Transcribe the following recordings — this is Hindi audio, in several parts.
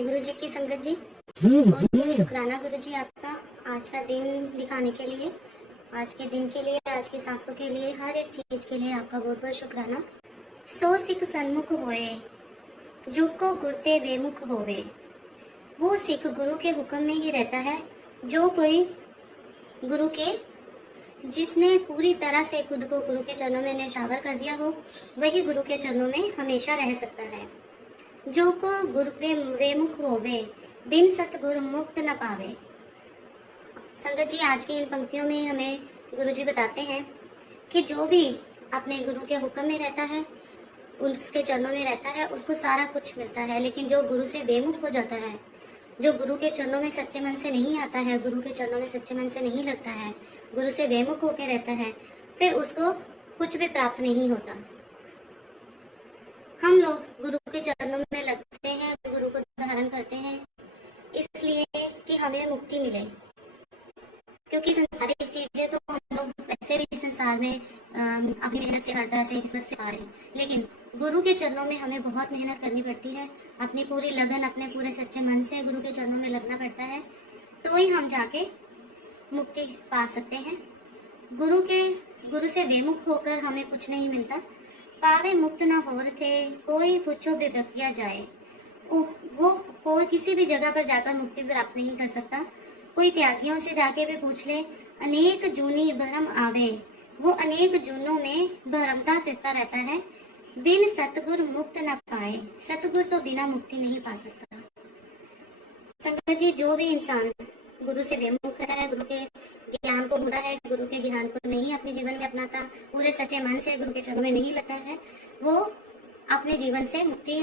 वाहेगुरु जी की संगत जी। और शुक्राना गुरु जी आपका आज का दिन दिखाने के लिए, आज के दिन के लिए, आज की सांसों के लिए, हर एक चीज के लिए आपका बहुत बहुत शुक्राना। सो सिख सन्मुख होए, जो को गुरते वेमुख होवे। वो सिख गुरु के हुक्म में ही रहता है। जो कोई गुरु के, जिसने पूरी तरह से खुद को गुरु के चरणों में न्यौछावर कर दिया हो, वही गुरु के चरणों में हमेशा रह सकता है। जो को गुरु वेमुख होवे, बिन सतगुर मुक्त न पावे। संगत जी, आज की इन पंक्तियों में हमें गुरु जी बताते हैं कि जो भी अपने गुरु के हुक्म में रहता है, उसके चरणों में रहता है, उसको सारा कुछ मिलता है। लेकिन जो गुरु से वेमुख हो जाता है, जो गुरु के चरणों में सच्चे मन से नहीं आता है, गुरु के चरणों में सच्चे मन से नहीं लगता है, गुरु से वेमुख होकर रहता है, फिर उसको कुछ भी प्राप्त नहीं होता। हम लोग गुरु के चरणों में लगते हैं, गुरु को धारण करते हैं इसलिए कि हमें मुक्ति मिले, क्योंकि संसारिक चीजें तो हम लोग वैसे भी संसार में अपनी मेहनत से, हर तरह से, किस्मत से पा रहे हैं। लेकिन गुरु के चरणों में हमें बहुत मेहनत करनी पड़ती है, अपनी पूरी लगन, अपने पूरे सच्चे मन से गुरु के चरणों में लगना पड़ता है, तो ही हम जाके मुक्ति पा सकते हैं। गुरु से बेमुख होकर हमें कुछ नहीं मिलता। पावे मुक्त ना होर थे, कोई पूछो बेबकिया जाए। वो कोई किसी भी जगह पर जाकर मुक्ति प्राप्त नहीं कर सकता। कोई त्यागियों से जाके भी पूछ ले, अनेक जूनी भरम आवे, वो अनेक जूनों में भरमता फिरता रहता है। बिन सतगुर मुक्त न पाए, सतगुर तो बिना मुक्ति नहीं पा सकता। संगत जी, जो भी इंसान गुरु से बेमुख रहता है, गुरु के ज्ञान को भूलता है, गुरु के ज्ञान को नहीं अपने जीवन में अपनाता, पूरे सच्चे मन से गुरु के चरणों में नहीं लगता है, वो अपने जीवन से मुक्ति,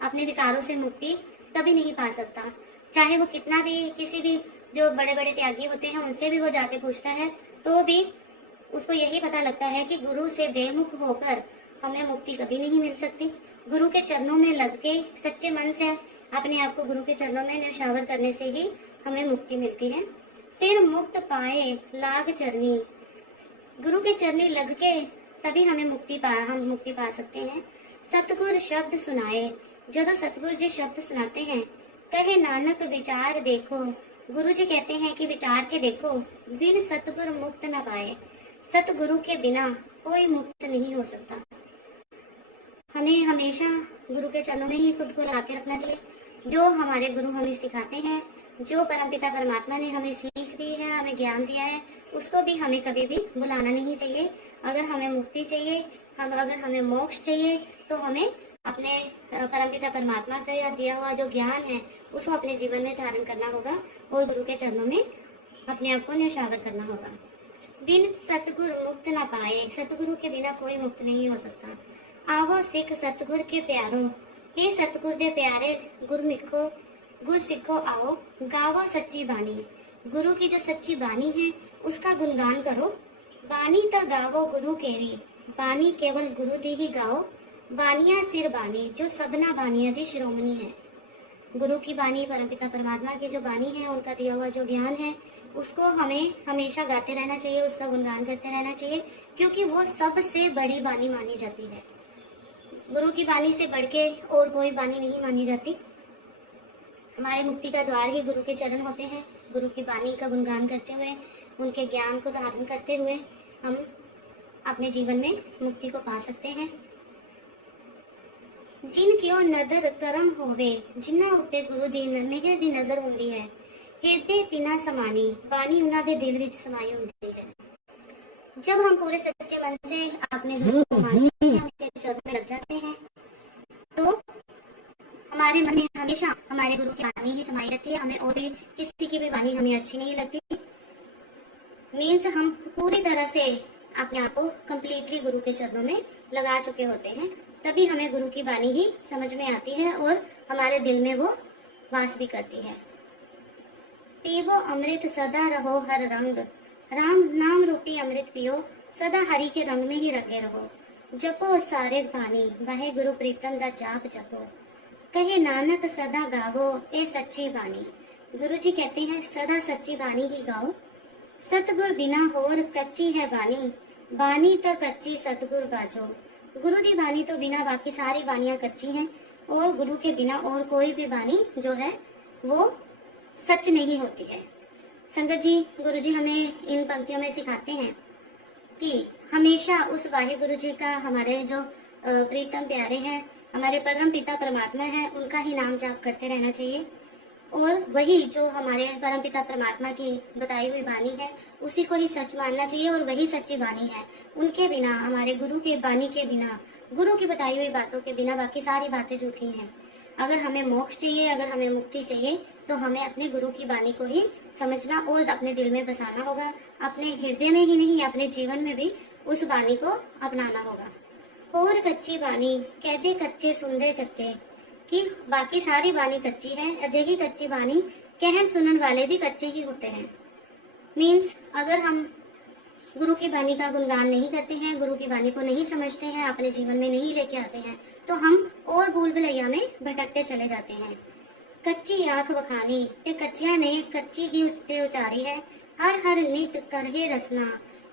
अपने विकारों से मुक्ति कभी नहीं पा सकता। चाहे वो कितना भी, किसी भी जो बड़े बड़े त्यागी होते हैं उनसे भी वो जाके पूछता है, तो भी उसको यही पता लगता है कि गुरु से बेमुख होकर हमें मुक्ति कभी नहीं मिल सकती। गुरु के चरणों में लग के सच्चे मन से अपने आप को गुरु के चरणों में न्यौछावर करने से ही हमें मुक्ति मिलती है। फिर मुक्त पाए लाग चरनी, गुरु के चरनी लग के तभी हम मुक्ति पा सकते हैं। सतगुर शब्द सुनाए, जो सतगुरु जी शब्द सुनाते हैं, कहे नानक विचार देखो, गुरु जी कहते हैं कि विचार के देखो, बिन सतगुर मुक्त न पाए, सतगुरु के बिना कोई मुक्त नहीं हो सकता। हमें हमेशा गुरु के चरणों में ही खुद को लगा के रखना चाहिए। जो हमारे गुरु हमें सिखाते हैं, जो परमपिता परमात्मा ने हमें सीख दी है, हमें ज्ञान दिया है, उसको भी हमें कभी भी भुलाना नहीं चाहिए। अगर हमें मुक्ति चाहिए, अगर हमें मोक्ष चाहिए, तो हमें अपने परमपिता परमात्मा का दिया हुआ जो ज्ञान है उसको अपने जीवन में धारण करना होगा और गुरु के चरणों में अपने आप को न्यौछावर करना होगा। बिन सतगुरु मुक्त ना पाए, सतगुरु के बिना कोई मुक्त नहीं हो सकता। आवो सिख सतगुर के प्यारो, हे सतगुर दे प्यारे गुरमुखो, गुर सिखो आओ, गावो सच्ची बानी। गुरु की जो सच्ची बानी है उसका गुणगान करो। बानी तो गावो गुरु केरी, बानी केवल गुरु दी ही गाओ। बानिया सिर बानी, जो सबना बानिया दी शिरोमणि है। गुरु की बानी, परमपिता परमात्मा की जो बानी है, उनका दिया हुआ जो ज्ञान है, उसको हमें हमेशा गाते रहना चाहिए, उसका गुणगान करते रहना चाहिए, क्योंकि वो सबसे बड़ी बानी मानी जाती है। गुरु की बानी से बढ़ के और कोई बानी नहीं मानी जाती। हमारे मुक्ति का द्वार ही गुरु के चरण होते हैं। गुरु की बानी का गुणगान करते हुए, उनके ज्ञान को धारण करते हुए हम अपने जीवन में मुक्ति को पा सकते हैं। जिन क्यों नदर करम होवे, जिन्ना उत्ते गुरु दी मेहर दी नजर हुंदी है, हिरदे तिना समानी, बानी उन्हां दे दिल विच समाई हुंदी है। जब हम पूरे सच्चे मन से अपने गुरु को मानते हैं, उनके चरणों में लग जाते हैं, तो हमारे मन में हमेशा हमारे गुरु की वाणी ही समाई रहती है। हमें और भी किसी की भी वाणी हमें अच्छी नहीं लगती। मीन्स हम पूरी तरह से अपने आप को कम्प्लीटली गुरु के चरणों में लगा चुके होते हैं, तभी हमें गुरु की वाणी ही समझ में आती है और हमारे दिल में वो वास भी करती है। पीवो अमृत सदा रहो हर रंग, राम नाम रूपी अमृत पियो, सदा हरि के रंग में ही रंगे रहो। जपो सारे बानी, वाहे गुरु प्रीतम दा जाप जपो, कहे नानक सदा गावो ए सच्ची बानी। गुरु जी कहते हैं सदा सच्ची बानी ही गाओ। सतगुर बिना होर कच्ची है बानी, बानी तो कच्ची सतगुर बाजो। गुरु दी बानी तो बिना बाकी सारी बानियां कच्ची हैं, और गुरु के बिना और कोई भी वाणी जो है वो सच नहीं होती है। संगत जी, गुरु जी हमें इन पंक्तियों में सिखाते हैं कि हमेशा उस वाहे गुरु जी का, हमारे जो प्रीतम प्यारे हैं, हमारे परम पिता परमात्मा हैं, उनका ही नाम जाप करते रहना चाहिए। और वही जो हमारे परम पिता परमात्मा की बताई हुई वाणी है उसी को ही सच मानना चाहिए और वही सच्ची वाणी है। उनके बिना, हमारे गुरु के वाणी के बिना, गुरु की बताई हुई बातों के बिना बाकी सारी बातें झूठी हैं। अगर हमें मोक्ष चाहिए, अगर हमें मुक्ति चाहिए, तो हमें अपने गुरु की वाणी को ही समझना और अपने दिल में बसाना होगा। अपने हृदय में ही नहीं, अपने जीवन में भी उस वाणी को अपनाना होगा। और कच्ची वाणी कहते कच्चे सुनते कच्चे, कि बाकी सारी वाणी कच्ची है, अजयी कच्ची वाणी कहन सुनन वाले भी कच्चे ही होते हैं। मीन्स अगर हम गुरु की वाणी का गुणगान नहीं करते हैं, गुरु की वाणी को नहीं समझते हैं, अपने जीवन में नहीं लेके आते हैं, तो हम और भूल भुलैया में भटकते चले जाते हैं। कच्ची आंख बखानी ते कच्चिया ने कच्ची ही उत्ते उचारी है, हर हर नित करहे रसना,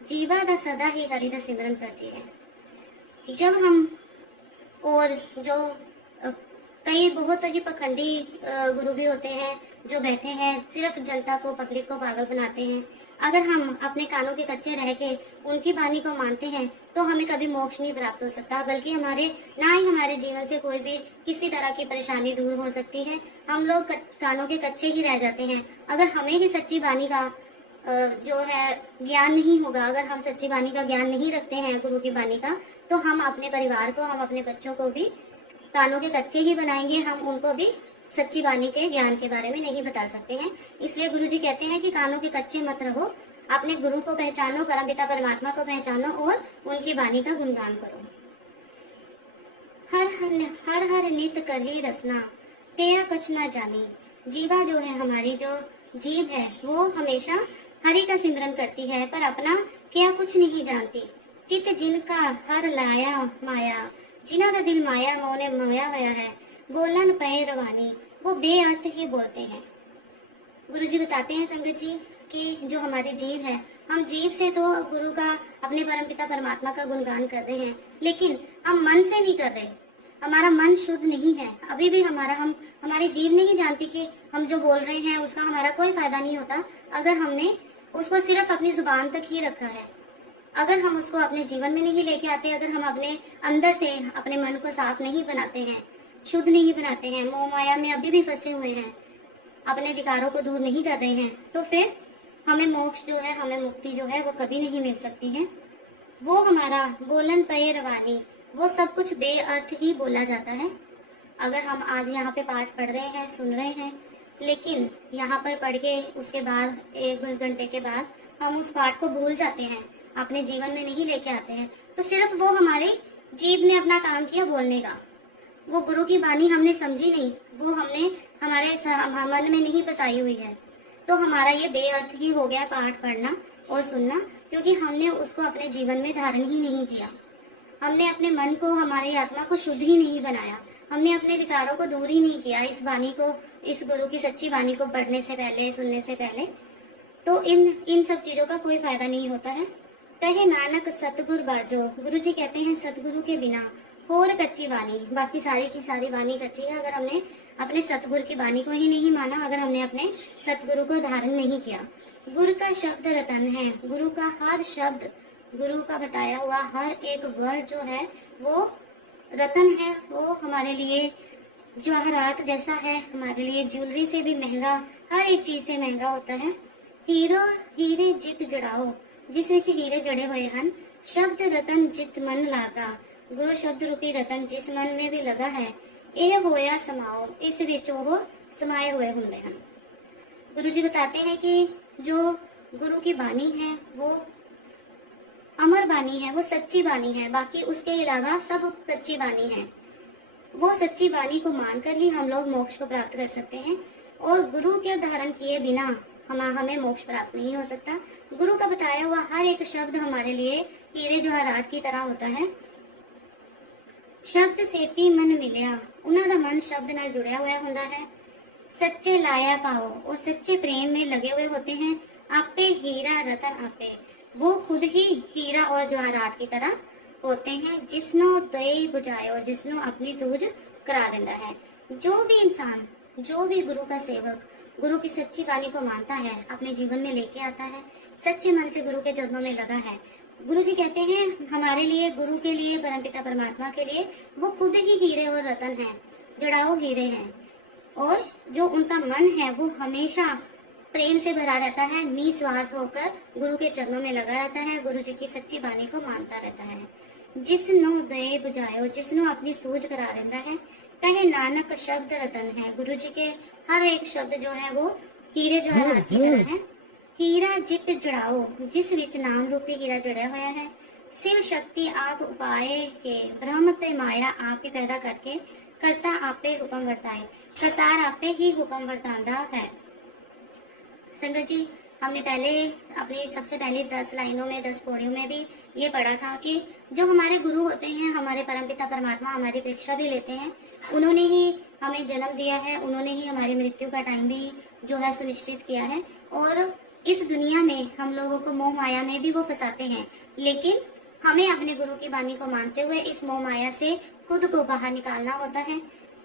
जीवा दा सदा ही हरि दा सिमरन करती है। जब हम, और जो कई बहुत ही पखंडी गुरु भी होते हैं जो बैठे हैं सिर्फ जनता को, पब्लिक को पागल बनाते हैं। अगर हम अपने कानों के कच्चे रह के उनकी वाणी को मानते हैं तो हमें कभी मोक्ष नहीं प्राप्त हो सकता, बल्कि ना ही हमारे जीवन से कोई भी किसी तरह की परेशानी दूर हो सकती है। हम लोग कानों के कच्चे ही रह जाते हैं। अगर हमें ही सच्ची वाणी का जो है ज्ञान नहीं होगा, अगर हम सच्ची वाणी का ज्ञान नहीं रखते हैं गुरु की वाणी का, तो हम अपने परिवार को, हम अपने बच्चों को भी कानों के कच्चे ही बनाएंगे। हम उनको भी सच्ची वाणी के ज्ञान के बारे में नहीं बता सकते हैं। इसलिए गुरु जी कहते हैं कि कानों के कच्चे मत रहो, अपने गुरु को पहचानो, परमपिता परमात्मा को पहचानो और उनकी वाणी का गुणगान करो। हर हर नित करही रसना, तेया कुछ ना जानी। जीवा जो है, हमारी जो जीव है, वो हमेशा हरि का सिमरन करती है, पर अपना क्या कुछ नहीं जानती। चित जिनका हर लाया माया, जिन्हों का दिल माया मोने मोया हुआ है, बोलन पे रवानी, वो बेअर्थ ही बोलते हैं। गुरु जी बताते हैं संगत जी कि जो हमारे जीव है, हम जीव से तो गुरु का, अपने परमपिता परमात्मा का गुणगान कर रहे हैं, लेकिन हम मन से नहीं कर रहे। हमारा मन शुद्ध नहीं है। अभी भी हमारी जीव नहीं जानती कि हम जो बोल रहे हैं उसका हमारा कोई फायदा नहीं होता अगर हमने उसको सिर्फ अपनी जुबान तक ही रखा है। अगर हम उसको अपने जीवन में नहीं लेके आते, अगर हम अपने अंदर से अपने मन को साफ नहीं बनाते हैं, शुद्ध नहीं बनाते हैं, मोह माया में अभी भी फंसे हुए हैं, अपने विकारों को दूर नहीं कर रहे हैं, तो फिर हमें मोक्ष जो है, हमें मुक्ति जो है वो कभी नहीं मिल सकती है। वो हमारा बोलन पे रवानी, वो सब कुछ बेअर्थ ही बोला जाता है। अगर हम आज यहाँ पे पाठ पढ़ रहे हैं, सुन रहे हैं, लेकिन यहाँ पर पढ़ के उसके बाद 1 घंटे के बाद हम उस पाठ को भूल जाते हैं, अपने जीवन में नहीं लेके आते हैं, तो सिर्फ वो हमारे जीभ ने अपना काम किया बोलने का। वो गुरु की वाणी हमने समझी नहीं, वो हमने हमारे मन में नहीं बसाई हुई है, तो हमारा ये बेअर्थ ही हो गया पाठ पढ़ना और सुनना, क्योंकि हमने उसको अपने जीवन में धारण ही नहीं किया। हमने अपने मन को, हमारी आत्मा को शुद्ध ही नहीं बनाया, हमने अपने विकारों को दूर ही नहीं किया इस वाणी को, इस गुरु की सच्ची वाणी को पढ़ने से पहले, सुनने से पहले। तो इन सब चीजों का कोई फायदा नहीं होता है। कहे नानक सतगुरु बाजो, गुरु जी कहते हैं सतगुरु के बिना और कच्ची वाणी, बाकी सारी की सारी वाणी कच्ची है। अगर हमने अपने सतगुरु की वाणी को ही नहीं माना, अगर हमने अपने सतगुरु को धारण नहीं किया। गुरु का शब्द रतन है, गुरु का हर शब्द, गुरु का बताया हुआ हर एक वर्ड जो है वो रतन है। वो हमारे लिए जवाहरात जैसा है, हमारे लिए ज्वेलरी से भी महंगा, हर एक चीज से महंगा होता है। हीरो हीरे जित जड़ाओ, जिस विच हीरे जड़े हुए हैं। शब्द रतन जित मन लागा, गुरु शब्द रूपी रतन जिस मन में भी लगा है, यह होया समाओ, इस विच वो समाये हुए होंगे हैं। गुरु जी बताते हैं कि जो गुरु की वाणी है वो अमर वाणी है, वो सच्ची वाणी है, बाकी उसके अलावा सब कच्ची वाणी है। वो सच्ची वाणी को मानकर ही हम लोग मोक्ष को प्राप्त कर सकते हैं, और गुरु के धारण किए बिना हमें मोक्ष प्राप्त नहीं हो सकता। गुरु का बताया हुआ हर एक शब्द हमारे लिए हीरे जवाहरात की तरह होता है। शब्द सेती मन मिलिया, उन्हों का मन शब्द नाल जुड़िया हुआ होता है। सच्चे लाया पाओ, और सच्चे प्रेम में लगे हुए होते हैं। आपे हीरा रतन आपे, वो खुद ही हीरा और जवाहरात की तरह होते हैं। जिसनो दई बुझायो, जिसनो अपनी सूझ करा देता है। जो भी इंसान, जो भी गुरु का सेवक गुरु की सच्ची वाणी को मानता है, अपने जीवन में लेके आता है, सच्चे मन से गुरु के चरणों में लगा है, गुरु जी कहते हैं हमारे लिए, गुरु के लिए, परमपिता परमात्मा के लिए वो खुद ही हीरे और रतन हैं, जड़ाऊ हीरे हैं। और जो उनका मन है वो हमेशा प्रेम से भरा रहता है, निस्वार्थ होकर गुरु के चरणों में लगा रहता है, गुरु जी की सच्ची वाणी को मानता रहता है। जिसनो दे बुझायो, जिसनो अपनी सूझ करा देता है, कहे नानक शब्द रतन है। गुरु जी के हर एक शब्द जो है वो हीरे जवाहरात की तरह है। हीरा जित जड़ाओ, जिस विच नाम रूपी हीरा जड़ਿਆ होया है। शिव शक्ति आप उपाय के, ब्रह्म ते माया आप ही पैदा करके, करता आपे हुक्म वर्ताए, करतार आपे ही हुक्म वर्तांदा है। संगत जी, हमने पहले अपनी सबसे पहली 10 लाइनों में, 10 पौड़ियों में भी ये पढ़ा था कि जो हमारे गुरु होते हैं, हमारे परमपिता परमात्मा हमारी परीक्षा भी लेते हैं, उन्होंने ही हमें जन्म दिया है, उन्होंने ही हमारी मृत्यु का टाइम भी जो है सुनिश्चित किया है। और इस दुनिया में हम लोगों को मोह माया में भी वो फंसाते हैं, लेकिन हमें अपने गुरु की वाणी को मानते हुए इस मोह माया से खुद को बाहर निकालना होता है,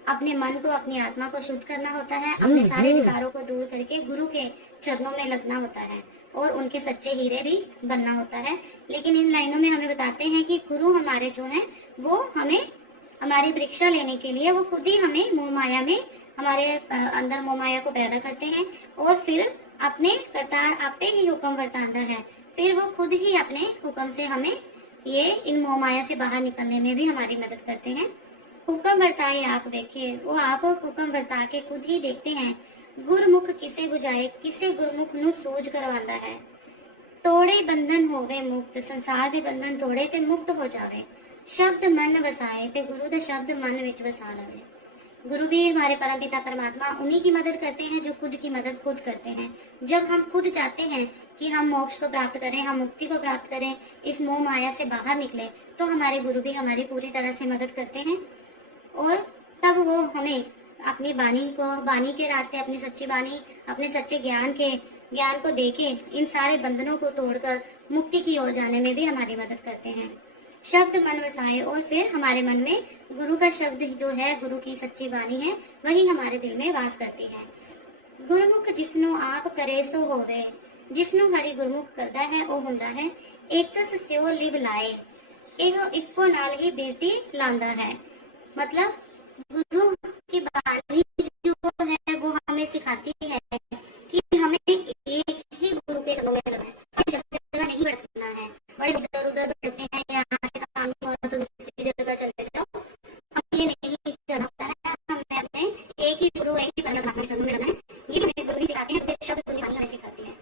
अपने मन को, अपनी आत्मा को शुद्ध करना होता है, अपने सारे विकारों को दूर करके गुरु के चरणों में लगना होता है और उनके सच्चे हीरे भी बनना होता है। लेकिन इन लाइनों में हमें बताते हैं कि गुरु हमारे जो हैं वो हमें हमारी परीक्षा लेने के लिए वो खुद ही हमें मोह माया में, हमारे अंदर मोह माया को पैदा करते हैं और फिर अपने करतार आपे ही हुक्म वर्तांदा है, फिर वो खुद ही अपने हुक्म से हमें ये इन मोह माया से बाहर निकलने में भी हमारी मदद करते हैं। हुक्म वर्ताए आप देखिए, वो आप हुक्म वर्ता के खुद ही देखते हैं। गुरमुख किसे बुझाए, किसे गुरमुख नु सूझ करवांदा है। तोड़े बंधन होवे मुक्त, संसार दे बंधन तोड़े ते मुक्त हो जावे। शब्द मन वसाए ते गुरु दा शब्द मन विच वसा लवे। गुरु भी हमारे परमपिता परमात्मा उन्हीं की मदद करते हैं जो खुद की मदद खुद करते हैं। जब हम खुद चाहते हैं कि हम मोक्ष को प्राप्त करें, हम मुक्ति को प्राप्त करें, इस मोह माया से बाहर निकले, तो हमारे गुरु भी हमारी पूरी तरह से मदद करते हैं और तब वो हमें अपनी बानी के रास्ते, अपनी सच्ची बानी, अपने सच्चे ज्ञान को देके इन सारे बंधनों को तोड़कर मुक्ति की ओर जाने में भी हमारी मदद करते हैं। शब्द मन वसाए, और फिर हमारे मन में गुरु का शब्द जो है, गुरु की सच्ची वाणी है, वही हमारे दिल में वास करती है। गुरमुख जिसनु आप करे सो होवे, जिसनु हरि गुरमुख करता है वो हुंदा है। एकस स्यो लिव लाए, एहो इक्को नाल ही बेटी लांदा है। मतलब गुरु की वाणी जो है वो हमें सिखाती है कि हमें एक ही गुरु के चरणों में लगना है, जगह नहीं भटकना है। बड़े इधर उधर भटकते हैं, यहाँ से काम नहीं हुआ तो दूसरी जगह चले जाओ, हमें ये नहीं करना होता है। हमें अपने एक ही गुरु, एक ही परमात्मा के चरणों में लगना है। ये हमें गुरु ही सिखाते हैं, शब्द गुरु हमें सिखाती है।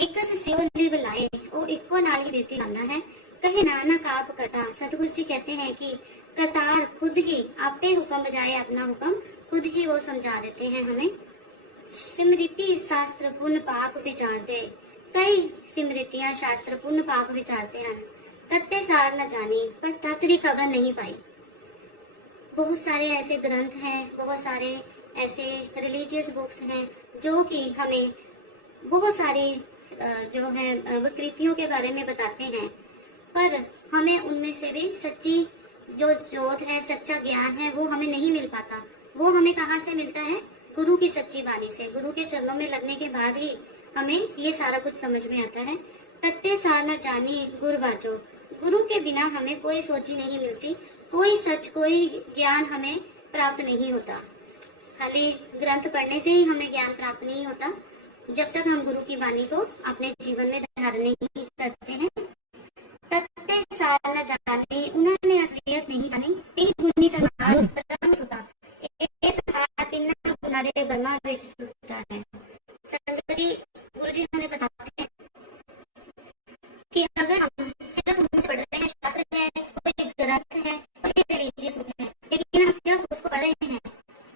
एकस सेव लिव लाए, वो इक्को नाल ही बेटी लाना है। कहे नानक आप कटा, सतगुरु जी कहते हैं कि करतार खुद ही आपे हुक्म बजाए अपना हुक्म खुद ही वो समझा देते हैं हमें। स्मृति शास्त्र पुण्य पाप विचारते, कई स्मृतियां शास्त्र पुण्य पाप विचारते हैं। तत्ते सार न जानी, पर तत्व की खबर नहीं पाई। बहुत सारे ऐसे ग्रंथ हैं, बहुत सारे ऐसे रिलीजियस बुक्स हैं जो कि हमें बहुत सारी जो है विकृतियों के बारे में बताते हैं, पर हमें उनमें से भी सच्ची जो ज्योत है, सच्चा ज्ञान है, वो हमें नहीं मिल पाता। वो हमें कहाँ से मिलता है? गुरु की सच्ची वाणी से। गुरु के चरणों में लगने के बाद ही हमें ये सारा कुछ समझ में आता है। तत्ते सार न जानी गुरु बाजो, गुरु के बिना हमें कोई सोची नहीं मिलती, कोई सच, कोई ज्ञान हमें प्राप्त नहीं होता। खाली ग्रंथ पढ़ने से ही हमें ज्ञान प्राप्त नहीं होता, जब तक हम गुरु की वाणी को अपने जीवन में धारण नहीं करते हैं। तत्ते सार न जानी, उन्होंने असलियत नहीं जानी। एक गुनी संसार ब्रह्म सुता, एक संसार तिन्ना गुना दे ब्रह्मा विच सुता है। संगत जी, गुरु जी हमें बताते हैं कि अगर हम सिर्फ उनसे पढ़ रहे हैं, शास्त्र है, कोई ग्रंथ है, कोई रिलीजियस बुक है, लेकिन हम सिर्फ उसको पढ़ रहे हैं,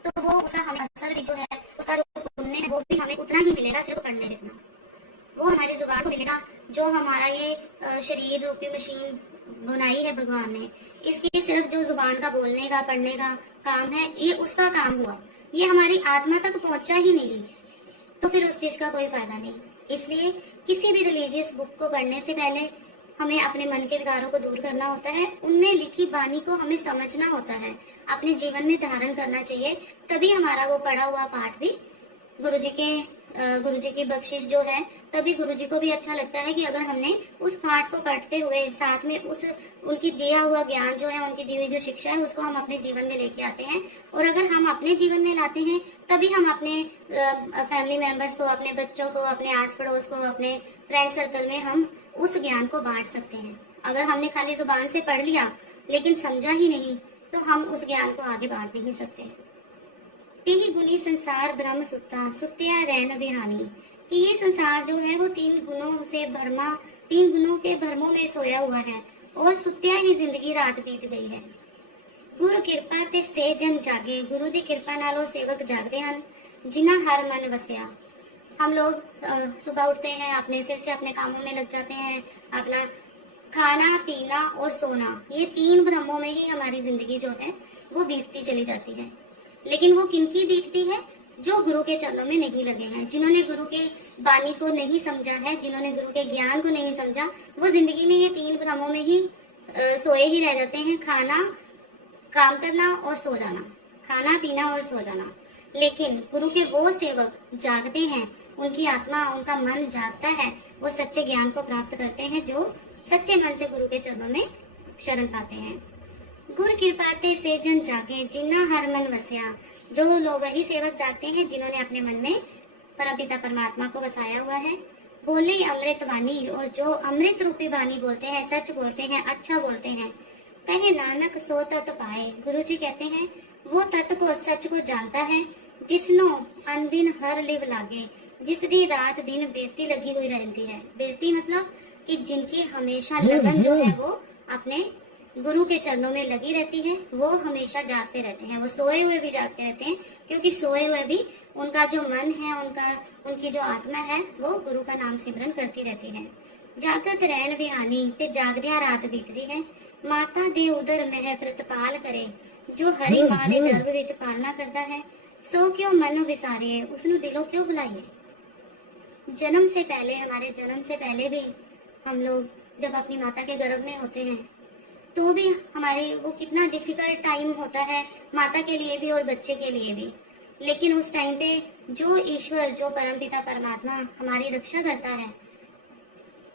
तो वो उसका हमें असर भी जो है, उसका जो पुण्य है वो भी हमें उतना ही मिलेगा, सिर्फ पढ़ने जितना। वो हमारी जुबान को मिलेगा, जो हमारा ये शरीर रूपी मशीन बनाई है भगवान ने, इसकी सिर्फ जो जुबान का बोलने का, पढ़ने का काम है, ये उसका काम हुआ। ये हमारी आत्मा तक पहुंचा ही नहीं, तो फिर उस चीज का कोई फायदा नहीं। इसलिए किसी भी रिलीजियस बुक को पढ़ने से पहले हमें अपने मन के विकारों को दूर करना होता है, उनमें लिखी वाणी को हमें समझना होता है, अपने जीवन में धारण करना चाहिए। तभी हमारा वो पढ़ा हुआ पाठ भी गुरु जी की बख्शिश जो है, तभी गुरु जी को भी अच्छा लगता है कि अगर हमने उस पाठ को पढ़ते हुए साथ में उस उनकी दिया हुआ ज्ञान जो है, उनकी दी हुई जो शिक्षा है, उसको हम अपने जीवन में लेके आते हैं। और अगर हम अपने जीवन में लाते हैं, तभी हम अपने फैमिली मेंबर्स को, अपने बच्चों को, अपने आस पड़ोस को, अपने फ्रेंड सर्कल में हम उस ज्ञान को बांट सकते हैं। अगर हमने खाली जुबान से पढ़ लिया लेकिन समझा ही नहीं, तो हम उस ज्ञान को आगे बांट नहीं सकते। तिहि गुनी संसार ब्रह्म सुत्ता, सुत्या रैन बिहानी, कि ये संसार जो है वो तीन गुणों के भ्रमों में सोया हुआ है और सुत्या ही जिंदगी रात बीत गई है। गुरु कृपा ते से जन जागे, गुरु दी कृपा नालों सेवक जागते हैं, जिना हर मन वसिया। हम लोग सुबह उठते हैं, फिर से अपने कामों में लग जाते हैं, अपना खाना पीना और सोना, ये तीन भ्रमों में ही हमारी जिंदगी जो है वो बीतती चली जाती है। लेकिन वो किनकी बीतती है? जो गुरु के चरणों में नहीं लगे हैं, जिन्होंने गुरु के वाणी को नहीं समझा है, जिन्होंने गुरु के ज्ञान को नहीं समझा, वो जिंदगी में ये तीन भ्रमों में ही सोए ही रह जाते हैं। खाना, काम करना और सो जाना, खाना पीना और सो जाना। लेकिन गुरु के वो सेवक जागते हैं, उनकी आत्मा, उनका मन जागता है, वो सच्चे ज्ञान को प्राप्त करते हैं, जो सच्चे मन से गुरु के चरणों में शरण पाते हैं। गुरु कृपाते से जन जागे, जिन्ना हर मन वसिया। जो लोग वही सेवक जागते हैं जिन्होंने अपने मन में परमपिता परमात्मा को बसाया हुआ है। बोले अमृत वाणी, और जो अमृत रूपी वाणी बोलते हैं, सच बोलते हैं, अच्छा बोलते हैं। कहे नानक सो तत् पाए, गुरु जी कहते हैं वो तत्व को, सच को जानता है, जिसनो अनदिन हर लिव लागे, जिसकी रात दिन बिरती लगी हुई रहती है। बिरती मतलब कि जिनकी हमेशा लगन जो है वो अपने गुरु के चरणों में लगी रहती है, वो हमेशा जागते रहते हैं। वो सोए हुए भी जागते रहते हैं, क्योंकि सोए हुए भी उनका जो मन है, उनकी जो आत्मा है, वो गुरु का नाम सिमरन करती रहती है। जागत रैन बिहानी, ते जागदिया रात बीतती है। माता दे उदर मह प्रतिपाल करे, जो हरी मां दे गर्भ विच पालना करता है, सो क्यों मन विसारिए, उसनु दिलों क्यों बुलाइए। जन्म से पहले, हमारे जन्म से पहले भी हम लोग जब अपनी माता के गर्भ में होते हैं, तो भी हमारे वो कितना डिफिकल्ट टाइम होता है, माता के लिए भी और बच्चे के लिए भी। लेकिन उस टाइम पे जो ईश्वर, जो परमपिता परमात्मा हमारी रक्षा करता है,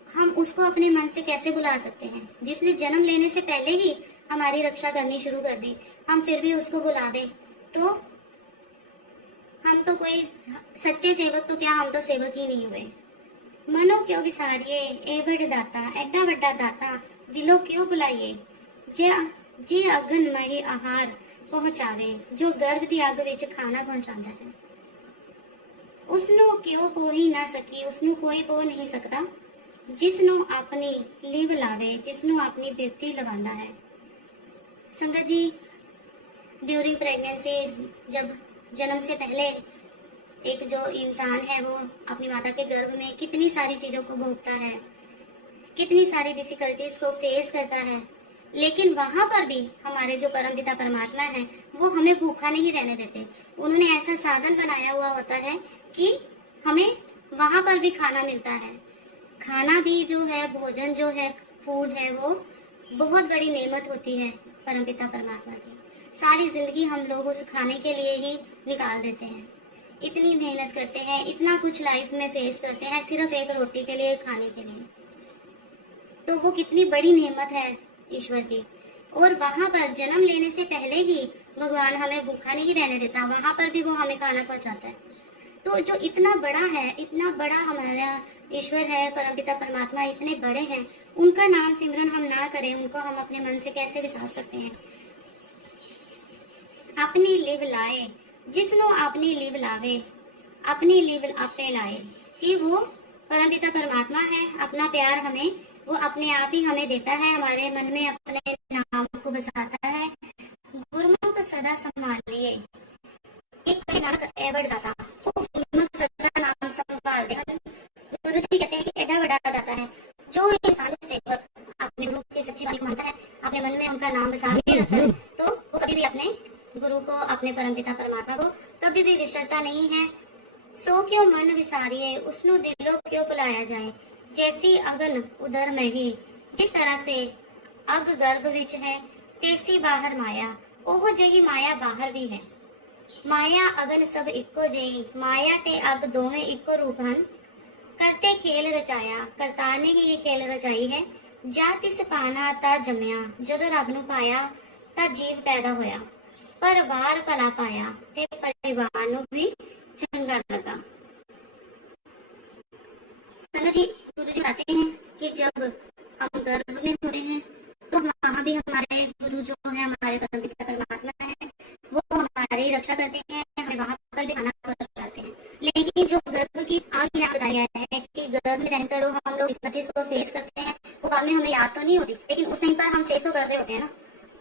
हम उसको अपने मन से कैसे बुला सकते हैं? जिसने जन्म लेने से पहले ही हमारी रक्षा करनी शुरू कर दी, हम फिर भी उसको बुला दे, तो हम तो कोई सच्चे सेवक तो क्या, हम तो सेवक ही नहीं हुए। मनो क्यों विसारिए एवड दाता, एडा वड्डा दाता, दिलो क्यों बुलाइए। जे अगन मही आहार पहुंचावे, जो गर्भ दी अग विच खाना पहुंचाता है, उसनु क्यों पो ही ना सकी, उसनु कोई पो नहीं सकता। जिसनु अपनी लीव लावे, जिसनु अपनी बिरती लवांदा है। संगत जी, ड्यूरिंग प्रेगनेंसी, जब जन्म से पहले एक जो इंसान है वो अपनी माता के गर्भ में कितनी सारी चीजों को भोगता है, कितनी सारी डिफिकल्टीज को फेस करता है, लेकिन वहां पर भी हमारे जो परमपिता परमात्मा है वो हमें भूखा नहीं रहने देते। उन्होंने ऐसा साधन बनाया हुआ होता है कि हमें वहां पर भी खाना मिलता है। खाना भी जो है, भोजन जो है, फूड है, वो बहुत बड़ी नेमत होती है परमपिता परमात्मा की। सारी जिंदगी हम लोग उस खाने के लिए ही निकाल देते हैं, इतनी मेहनत करते हैं, इतना कुछ लाइफ में फेस करते हैं सिर्फ एक रोटी के लिए, खाने के लिए। तो वो कितनी बड़ी नेमत है ईश्वर की। और वहां पर जन्म लेने से पहले ही भगवान हमें भूखा नहीं रहने देता, वहां पर भी वो हमें खाना पहुंचाता है। तो जो इतना बड़ा है, इतना बड़ा हमारा ईश्वर है, परमपिता परमात्मा इतने बड़े हैं, उनका नाम सिमरन हम ना करें, उनको हम अपने मन से कैसे विसार सकते हैं। अपनी लिव लाए, जिसनो अपनी लिव लावे, अपनी लिव आपे लाए, कि वो परमपिता परमात्मा है, अपना प्यार हमें वो अपने आप ही हमें देता है, हमारे मन में अपने नाम को बसाता है। गुरमुख सदा संभालिए, एक नानक एवड दाता, गुरमुख सदा नाम संभाल दे। गुरु जी कहते हैं कि एडा बड़ा दाता है, जो इंसान सेवक अपने गुरु की सच्ची बात मानता है, अपने मन में उनका नाम बसा के रखता है, तो वो कभी भी अपने गुरु को, अपने परमपिता परमात्मा को कभी भी विसरता नहीं है। सो क्यों मन विसारिए, उसनु दिलो क्यों बुलाया जाए। जैसी अगन उदर में ही जिस तरह से अग गर्भ विच है तेसी बाहर माया, ओह जही माया बाहर भी है। माया अगन सब इक्को जही, माया ते अग दोवें इक्को रूप हन। करते खेल रचाया, करतार ने ही ये खेल रचाई है। जा तिस पाना ता जमया, जदों रब नूं पाया ता जीव पैदा होया। परिवार भला पाया ते परिवार नूं भी चंगा लगा। संगत जी, गुरु जी कहते हैं कि जब हम गर्भ में होते हैं तो वहां भी हमारे गुरु जो है, हमारे परमपिता परमात्मा है, वो हमारी रक्षा करते हैं, हमें वहां पर भी खाना पहुंचाते हैं। लेकिन जो गर्भ की आग यहाँ बताया है कि गर्भ में रहकर हम लोग विपत्ति को फेस करते हैं, वो बाद में हमें याद तो नहीं होती, लेकिन उस टाइम पर हम फेस तो कर रहे होते हैं ना।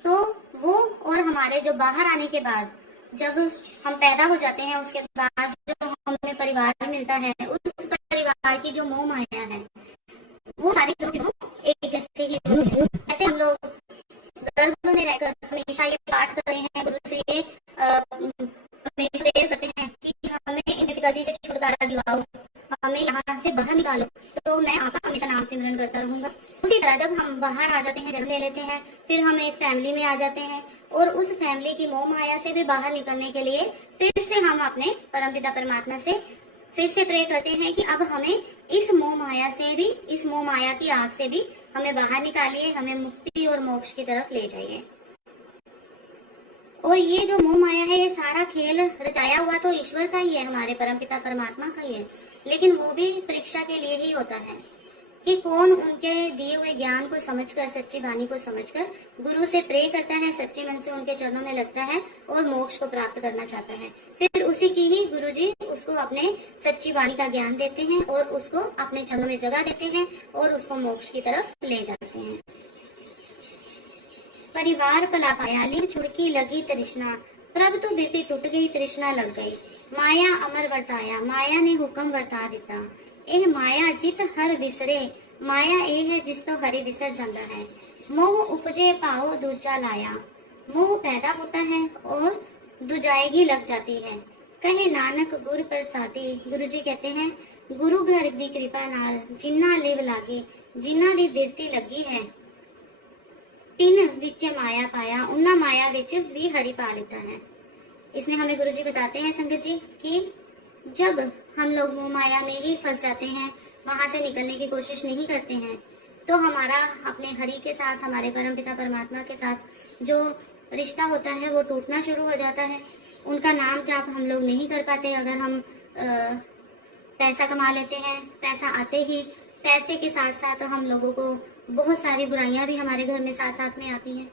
तो वो और हमारे जो बाहर आने के बाद जब हम पैदा हो जाते हैं, उसके बाद जो हमें परिवार मिलता है, उस परिवार की जो मोह माया है, वो सारी एक जैसे ही ऐसे हम लोग गर्भ में रहकर हमेशा ये पाठ कर रहे हैं, गुरु से ये प्रेयर करते हैं कि हमें इन डिफिकल्टी से छुटकारा दिलाओ, हमें यहाँ से बाहर निकालो, तो मैं आपका हमेशा नाम सिमरन करता रहूंगा। उसी तरह जब हम बाहर आ जाते हैं, जन्म ले लेते हैं, फिर हम एक फैमिली में आ जाते हैं और उस फैमिली की मोह माया से भी बाहर निकलने के लिए फिर से हम अपने परमपिता परमात्मा से फिर से प्रे करते हैं कि अब हमें इस मोह माया से भी, इस मोह माया की आग से भी हमें बाहर निकालिए, हमें मुक्ति और मोक्ष की तरफ ले जाइए। और ये जो मोह माया है, ये सारा खेल रचाया हुआ तो ईश्वर का ही है, हमारे परमपिता परमात्मा का ही है, लेकिन वो भी परीक्षा के लिए ही होता है कि कौन उनके दिए हुए ज्ञान को समझकर, सच्ची वाणी को समझकर गुरु से प्रे करता है, सच्चे मन से उनके चरणों में लगता है और मोक्ष को प्राप्त करना चाहता है। फिर उसी की ही गुरु जी उसको अपने सच्ची वाणी का ज्ञान देते हैं और उसको अपने चरणों में जगह देते हैं और उसको मोक्ष की तरफ ले जाते हैं। परिवार पला पाया, लिव छुड़की लगी तृष्णा, प्रभ तो बिरती टूट गई, तृष्णा लग गई। माया अमर वर्ताया, माया ने हुक्म वर्ता दिता। एह माया जित हर विसरे, माया ए है जिस तो हरि विसर जाता है। मोह उपजे पाओ दूजा लाया, मोह पैदा होता है और दुजाएगी लग जाती है। कहे नानक गुर प्रसादी, गुरु जी कहते हैं गुरु घर दी कृपा नाल जिन्ना लिव लागी, जिन्ना दी बिरती लगी है, तीन विच माया पाया, उन्ना माया विच भी हरि पा लेता है। इसमें हमें गुरु जी बताते हैं संगत जी कि जब हम लोग मोह माया में ही फंस जाते हैं, वहां से निकलने की कोशिश नहीं करते हैं, तो हमारा अपने हरि के साथ, हमारे परमपिता परमात्मा के साथ जो रिश्ता होता है वो टूटना शुरू हो जाता है। उनका नाम जाप हम लोग नहीं कर पाते। अगर हम पैसा कमा लेते हैं, पैसा आते ही पैसे के साथ साथ हम लोगों को बहुत सारी बुराइयां भी हमारे घर में साथ साथ में आती हैं।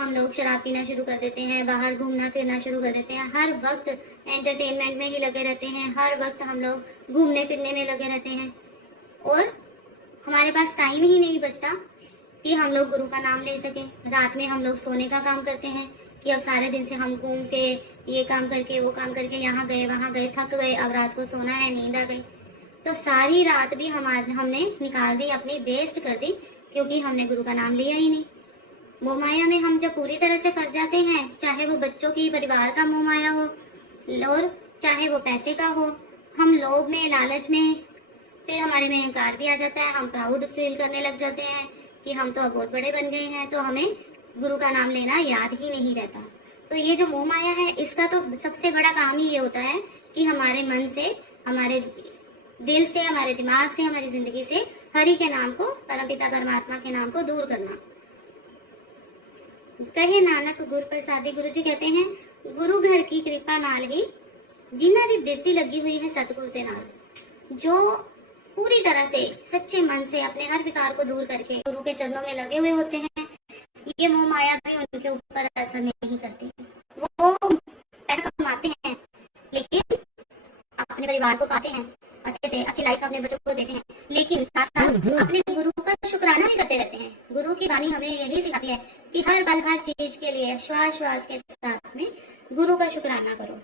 हम लोग शराब पीना शुरू कर देते हैं, बाहर घूमना फिरना शुरू कर देते हैं, हर वक्त एंटरटेनमेंट में ही लगे रहते हैं, हर वक्त हम लोग घूमने फिरने में लगे रहते हैं और हमारे पास टाइम ही नहीं बचता कि हम लोग गुरु का नाम ले सके। रात में हम लोग सोने का काम करते हैं कि अब सारे दिन से हम घूम के, ये काम करके, वो काम करके, यहाँ गए वहाँ गए, थक गए, अब रात को सोना है, नींद आ गई, तो सारी रात भी हमने निकाल दी, अपनी वेस्ट कर दी, क्योंकि हमने गुरु का नाम लिया ही नहीं। मोह माया में हम जब पूरी तरह से फंस जाते हैं, चाहे वो बच्चों की, परिवार का मोह माया हो और चाहे वो पैसे का हो, हम लोभ में, लालच में, फिर हमारे में अहंकार भी आ जाता है, हम प्राउड फील करने लग जाते हैं कि हम तो अब बहुत बड़े बन गए हैं, तो हमें गुरु का नाम लेना याद ही नहीं रहता। तो ये जो मोह माया है, इसका तो सबसे बड़ा काम ही ये होता है कि हमारे मन से, हमारे दिल से, हमारे दिमाग से, हमारी जिंदगी से हरि के नाम को, परमपिता परमात्मा के नाम को दूर करना। कहे नानक गुर प्रसादी, गुरु जी कहते हैं गुरु घर की कृपा नाल ही जिन्ना दी बिरती लगी हुई है सतगुरु के नाल, जो पूरी तरह से सच्चे मन से अपने हर विकार को दूर करके गुरु के चरणों में लगे हुए होते हैं, ये मोह माया भी उनके ऊपर असर नहीं करती। वो पैसा कमाते हैं लेकिन अपने परिवार को पाते हैं, अच्छे से अच्छी लाइफ अपने बच्चों को देते हैं, लेकिन साथ साथ अपने गुरु का शुक्राना भी करते रहते हैं। गुरु की वाणी हमें यही सिखाती है कि हर पल, हर चीज के लिए, श्वास श्वास के साथ में गुरु का शुक्राना करो।